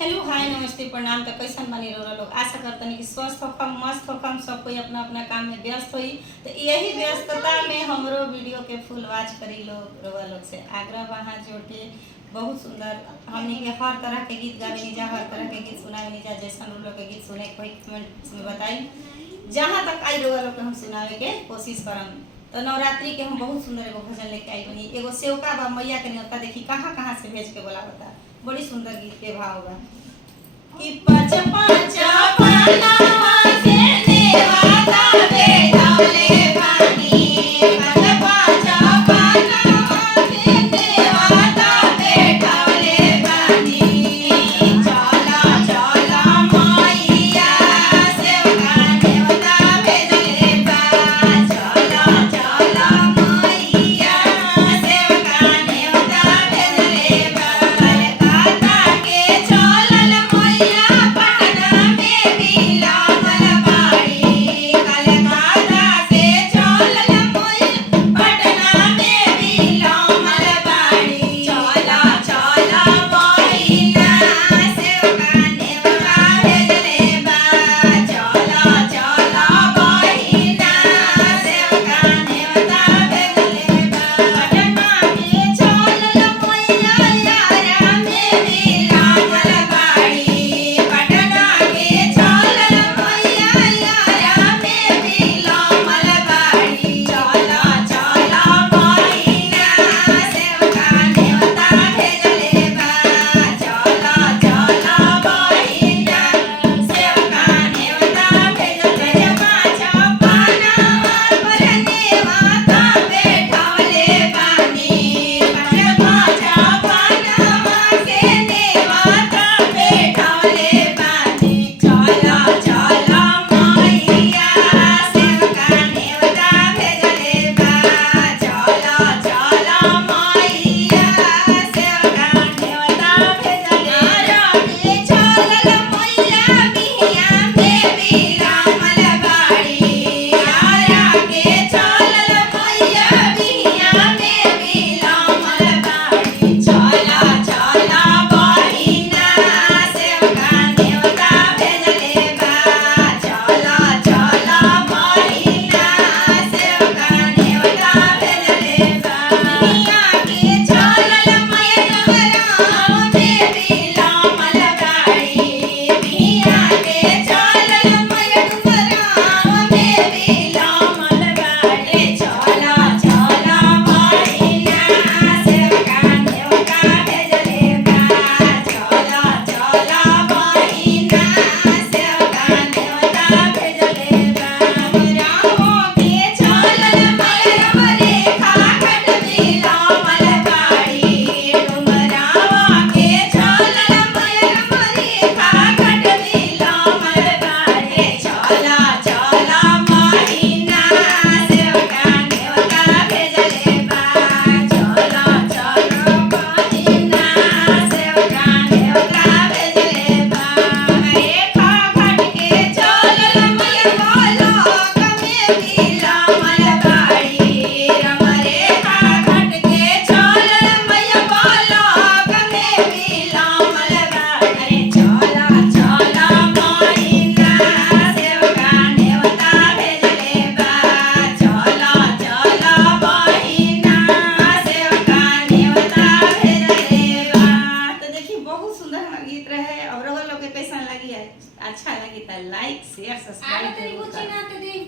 Hello hi नमस्ते प्रणाम। तो कैसन बानी रउरा लोग? आशा करतनी कि स्वस्थ होखम मस्त होखम सब कोई अपना अपना काम में व्यस्त होई। तो यही व्यस्तता में हमरो वीडियो के फुल वॉच करी लोग। रउरा लोग से आग्रह बा हाथ जोड़ के। बहुत सुंदर हमनी के हर तरह के गीत गावे निजा, हर तरह के गीत सुनावे निजा। जैसन लोग के गीत सुने कोई कमेंट में बताई, जहाँ तक आई रउरा लोग के हम सुनावे के कोशिश करम। तो नवरात्रि के हम बहुत सुंदर एगो भजन लेके आई बनी। एगो सेवका बा मैया के न्योता देखी कहाँ कहाँ से भेज के बोलावता। बड़ी सुंदर गीत के भाव बा कि पाँच पाँच पानवा से नेवाता बेधौले बानी। पाँच पाँच पानवा से नेवाता बेधौले बानी। चला चला मैया सेवका नेवता भेजले बा। चला चला मैया सेवका नेवता भेजले बा। कलकत्ता के चलल मैया पटना में भी लागल बाड़ी। कलकत्ता के चलल मैया पटना में भी लागल बाड़ी। चला चला बहिना सेवका नेवता भेजले बा। चला चला बहिना सेवका नेवता भेजले बा। पटना के चलल मैया यारा में भी लागल बाड़ी। पटना के चलल मैया यारा में भी लागल बाड़ी। चला चला बहिना सेवका नेवता भेजले बा। चला चला बहिना सेवका नेवता भेजले बा। पाँच पानवा पर नेवता बैठवले बानी। पाँच पानवा के नेवता बैठवले बानी। चला चला मैया सेवका नेवता भेजले बा। चला चला मैया सेवका नेवता भेजले बा। के चलल मैया बिहिया में भी लागल बाड़ी। आरा के चलल मैया बिहिया में भी लागल बाड़ी। चला चला बहिना सेवका नेवता भेजले बा। चला चला बहिना सेवका नेवता भेजले बा। बिहिया के चलल मैया डुमराव में भी लागल बाड़ी। बिहिया के चलल मैया डुमराव में भी लागल बाड़ी। चला चला बहिना सेवका नेवता भेजले बा। चला चला बहिना सेवका नेवता भेजले बा। डुमराव के चलल मैया रेखा घाट भी लागल बाड़ी। डुमराव के चलल मैया रेखा घाट भी लागल बाड़ी। चला चला बहिना सेवका नेवता भेजले बा। चला चला बहिना सेवका नेवता भेजले बा। रेखा घाट के चलल मैया बालक में भी लागल बाड़ी। रेखा घाट के चलल मैया बालक में भी लागल बाड़ी। चला चला बहिना सेवका नेवता भेजले बा। चला चला बहिना सेवका नेवता भेजले बा। तो देखिए बहुत सुंदर हमारा गीत रहे। और लोग के कैसा लगी, अच्छा लगी तो लाइक शेयर सब्सक्राइब जरूर करें।